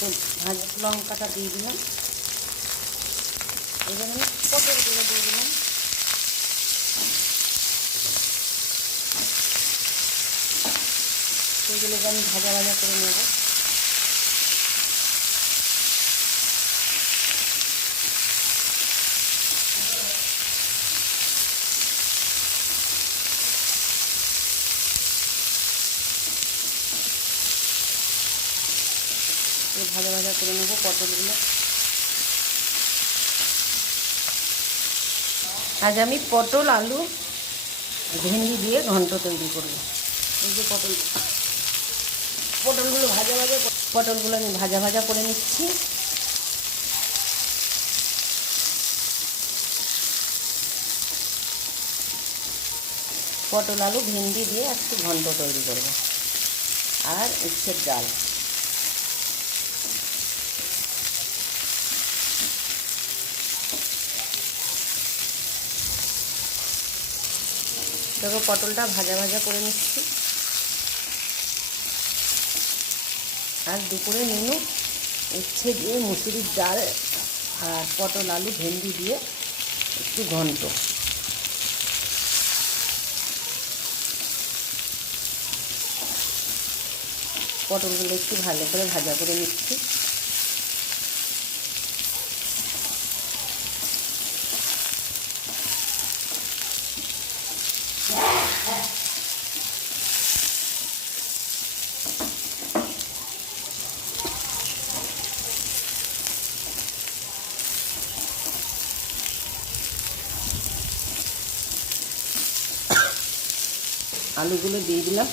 তো ভাজা লঙ্কাটা দিয়ে দিলাম। এবার আমি পটলগুলো দিয়ে দিলাম। সেগুলোকে আমি ভাজা ভাজা করে নেব। ভাজা ভাজা করে নেব পটলগুলো। আজ আমি পটল, আলু, ভেন্ডি দিয়ে ঘন্ট তৈরি করব। এই যে পটলগুলো আমি ভাজা ভাজা করে নিচ্ছি। পটল, আলু, ভেন্ডি দিয়ে একটু ঘন্ট তৈরি করব। আর উচ্ছের ডাল। দেখো পটলটা ভাজা ভাজা করে নিচ্ছি। আর দুপুরে মেনু উচ্ছে দিয়ে মুসুরির ডাল আর পটল, আলু, ভেন্ডি দিয়ে একটু ঘন্ট। পটলগুলো একটু ভালো করে ভাজা করে নিচ্ছি। আলুগুলো দিয়ে দিলাম।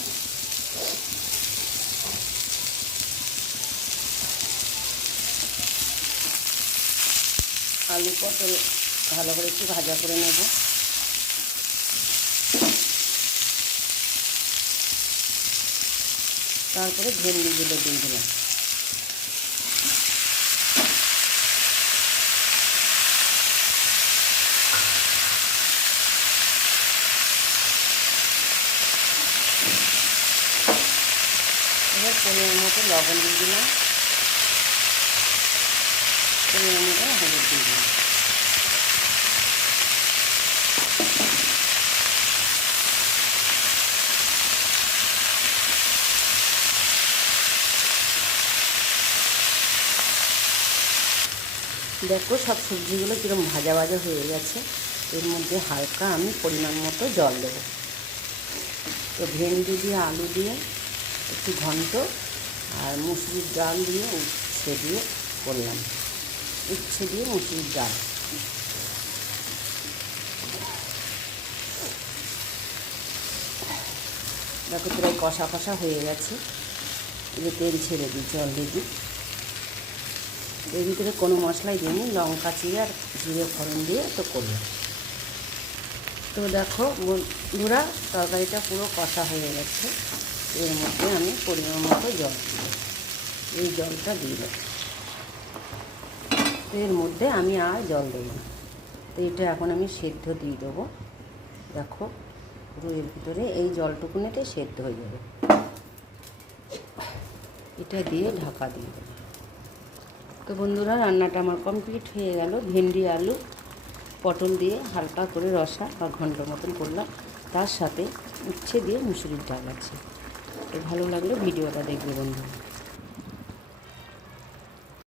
আলু পটল ভালো করে একটু ভাজা করে নেব। তারপরে ভেন্ডিগুলো দিয়ে দিলাম। এবার পরিমাণ মতো লবণ দিয়ে দিলাম, পরিমাণ মতো হলুদ দিয়ে দিলাম। দেখো সব সবজিগুলো কীরকম ভাজা ভাজা হয়ে গেছে। এর মধ্যে হালকা আমি পরিমাণ মতো জল দেবো। তো ভেন্ডি দিয়ে, আলু দিয়ে একটু ঘন্ট আর মুসুরির ডাল দিয়ে উচ্ছে দিয়ে করলাম। উচ্ছে দিয়ে মুসুরির ডাল। দেখো প্রায় কষা কষা হয়ে গেছে। যে তেল ছেড়ে দিচ্ছি অলরেডি। এর ভিতরে কোনো মশলাই দিইনি, লঙ্কা চিড়ে আর জিরে ফোড়ন দিয়ে তো করলাম। তো দেখো বন্ধুরা তরকারিটা পুরো কষা হয়ে গেছে। এর মধ্যে আমি পরিমাণ মতো জল দিই। এই জলটা দিলাম। এর মধ্যে আমি আর জল দেব না। তো এটা এখন আমি সেদ্ধ দিয়ে দেবো। দেখো পুরো এর ভিতরে এই জলটুকুনেতে সেদ্ধ হয়ে যাবে। এটা দিয়ে ঢাকা দিয়ে দেবো। তো বন্ধুরা রান্নাটা আমার কমপ্লিট হয়ে গেল। ভেন্ডি, আলু, পটল দিয়ে হালকা করে রসা বা ঘন্ট মতন করলাম। তার সাথে উচ্ছে দিয়ে মুসুরির ডাল আছে। তো ভালো লাগলে ভিডিওটা দেখবে বন্ধুরা।